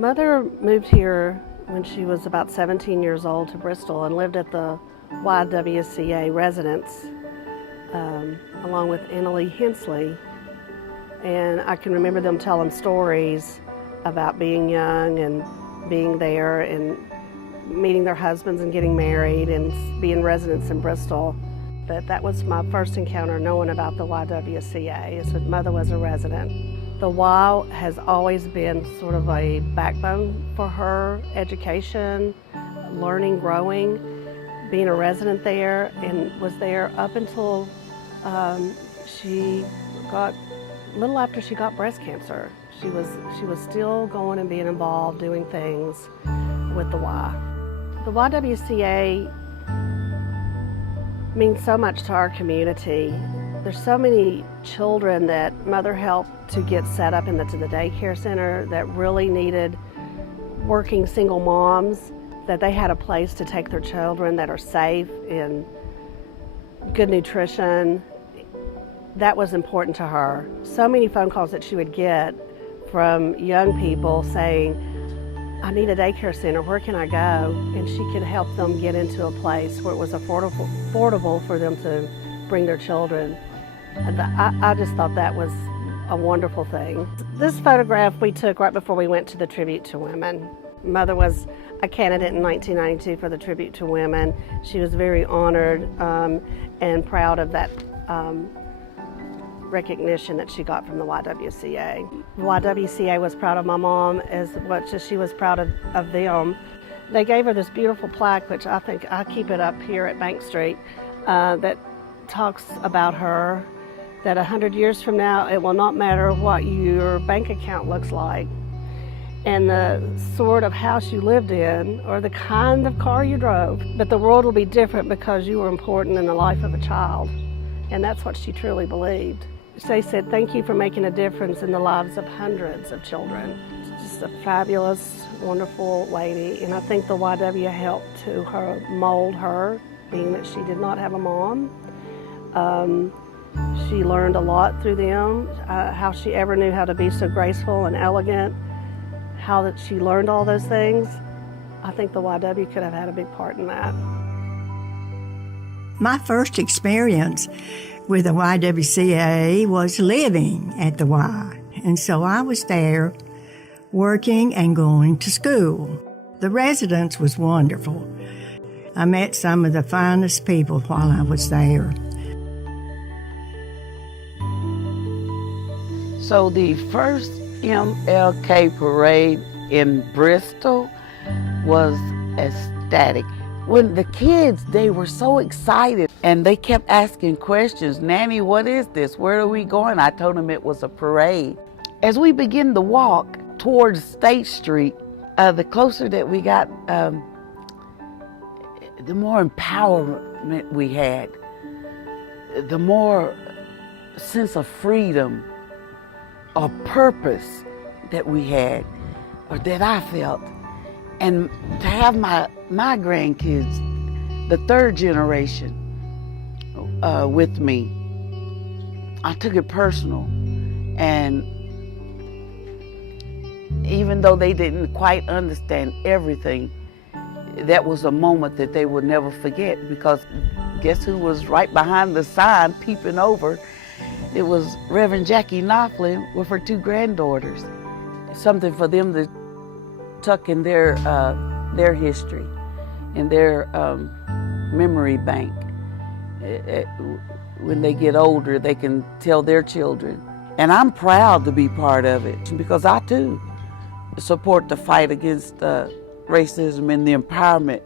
Mother moved here when she was about 17 years old to Bristol and lived at the YWCA residence along with Annalie Hensley. And I can remember them telling stories about being young and being there and meeting their husbands and getting married and being residents in Bristol. But that was my first encounter knowing about the YWCA, is that Mother was a resident. The Y has always been sort of a backbone for her education, learning, growing, being a resident there, and was there up until a little after she got breast cancer. She was still going and being involved, doing things with the Y. The YWCA means so much to our community. There's so many children that Mother helped to get set up into the daycare center that really needed working single moms, that they had a place to take their children that are safe and good nutrition. That was important to her. So many phone calls that she would get from young people saying, I need a daycare center, where can I go? And she could help them get into a place where it was affordable for them to bring their children. And I just thought that was a wonderful thing. This photograph we took right before we went to the Tribute to Women. Mother was a candidate in 1992 for the Tribute to Women. She was very honored and proud of that recognition that she got from the YWCA. The YWCA was proud of my mom as much as she was proud of them. They gave her this beautiful plaque, which I think I keep it up here at Bank Street, that talks about her, that 100 years from now it will not matter what your bank account looks like and the sort of house you lived in or the kind of car you drove, but the world will be different because you were important in the life of a child. And that's what she truly believed. They said, thank you for making a difference in the lives of hundreds of children. She's just a fabulous, wonderful lady, and I think the YW helped to mold her, being that she did not have a mom. She learned a lot through them, how she ever knew how to be so graceful and elegant, how that she learned all those things. I think the YW could have had a big part in that. My first experience with the YWCA was living at the Y, and so I was there working and going to school. The residence was wonderful. I met some of the finest people while I was there. So the first MLK parade in Bristol was ecstatic. When the kids, they were so excited and they kept asking questions. Nanny, what is this? Where are we going? I told them it was a parade. As we began to walk towards State Street, the closer that we got, the more empowerment we had, the more sense of freedom or purpose that we had, or that I felt. And to have my grandkids, the third generation, with me, I took it personal. And even though they didn't quite understand everything, that was a moment that they would never forget, because guess who was right behind the sign peeping over? It was Reverend Jackie Knopflin with her two granddaughters. Something for them to tuck in their history, in their memory bank. When they get older, they can tell their children. And I'm proud to be part of it, because I too support the fight against racism and the empowerment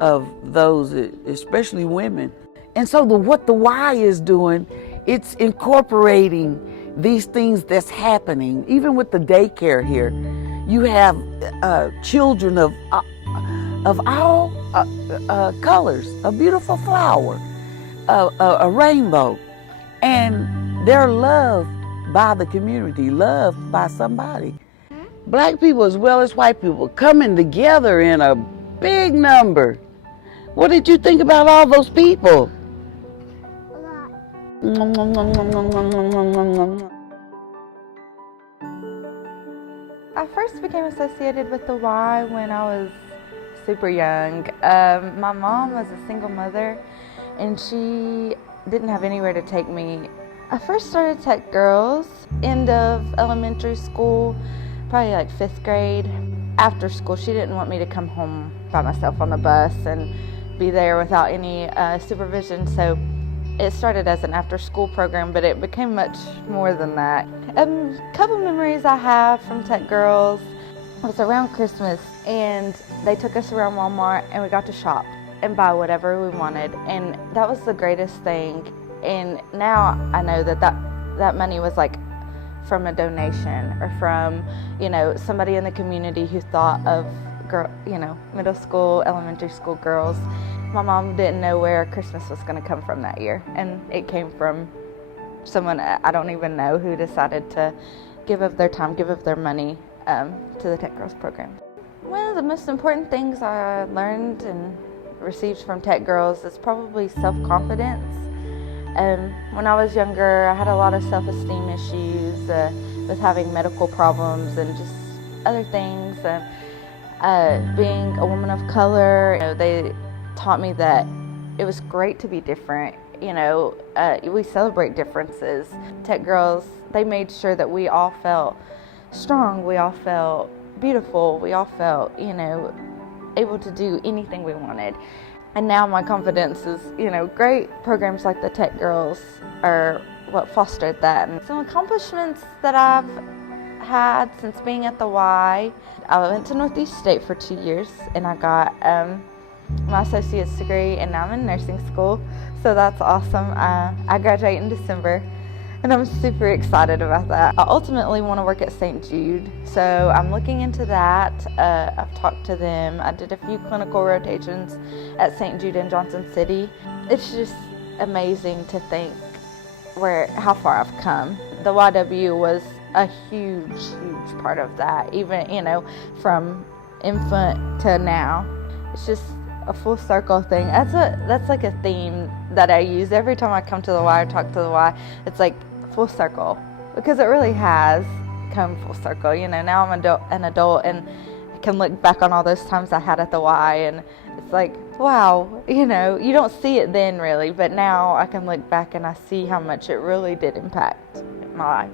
of those, especially women. And so what the Y is doing, it's incorporating these things that's happening. Even with the daycare here, you have children of all colors, a beautiful flower, a rainbow, and they're loved by the community, loved by somebody. Black people as well as white people coming together in a big number. What did you think about all those people? A lot. I first became associated with the Y when I was super young. My mom was a single mother and she didn't have anywhere to take me. I first started Tech Girls end of elementary school, probably like 5th grade. After school, she didn't want me to come home by myself on the bus and be there without any supervision, so it started as an after-school program, but it became much more than that. A couple memories I have from Tech Girls was around Christmas, and they took us around Walmart, and we got to shop and buy whatever we wanted, and that was the greatest thing. And now I know that money was like from a donation or from, somebody in the community who thought of middle school, elementary school girls. My mom didn't know where Christmas was going to come from that year, and it came from someone I don't even know who decided to give of their time, give of their money to the Tech Girls program. One of the most important things I learned and received from Tech Girls is probably self-confidence. When I was younger, I had a lot of self-esteem issues with having medical problems and just other things. Being a woman of color, they taught me that it was great to be different. We celebrate differences. Tech Girls, they made sure that we all felt strong, we all felt beautiful, we all felt, able to do anything we wanted. And now my confidence is, great programs like the Tech Girls are what fostered that. And some accomplishments that I've had since being at the Y, I went to Northeast State for 2 years and I got my associate's degree, and now I'm in nursing school, so that's awesome. I graduate in December and I'm super excited about that. I ultimately want to work at St. Jude, so I'm looking into that. I've talked to them. I did a few clinical rotations at St. Jude in Johnson City. It's just amazing to think how far I've come. The YW was a huge part of that, even, from infant to now. It's just a full circle thing. That's like a theme that I use every time I come to the Y or talk to the Y. It's like full circle, because it really has come full circle. Now I'm an adult and I can look back on all those times I had at the Y, and it's like, wow, you don't see it then really, but now I can look back and I see how much it really did impact my life.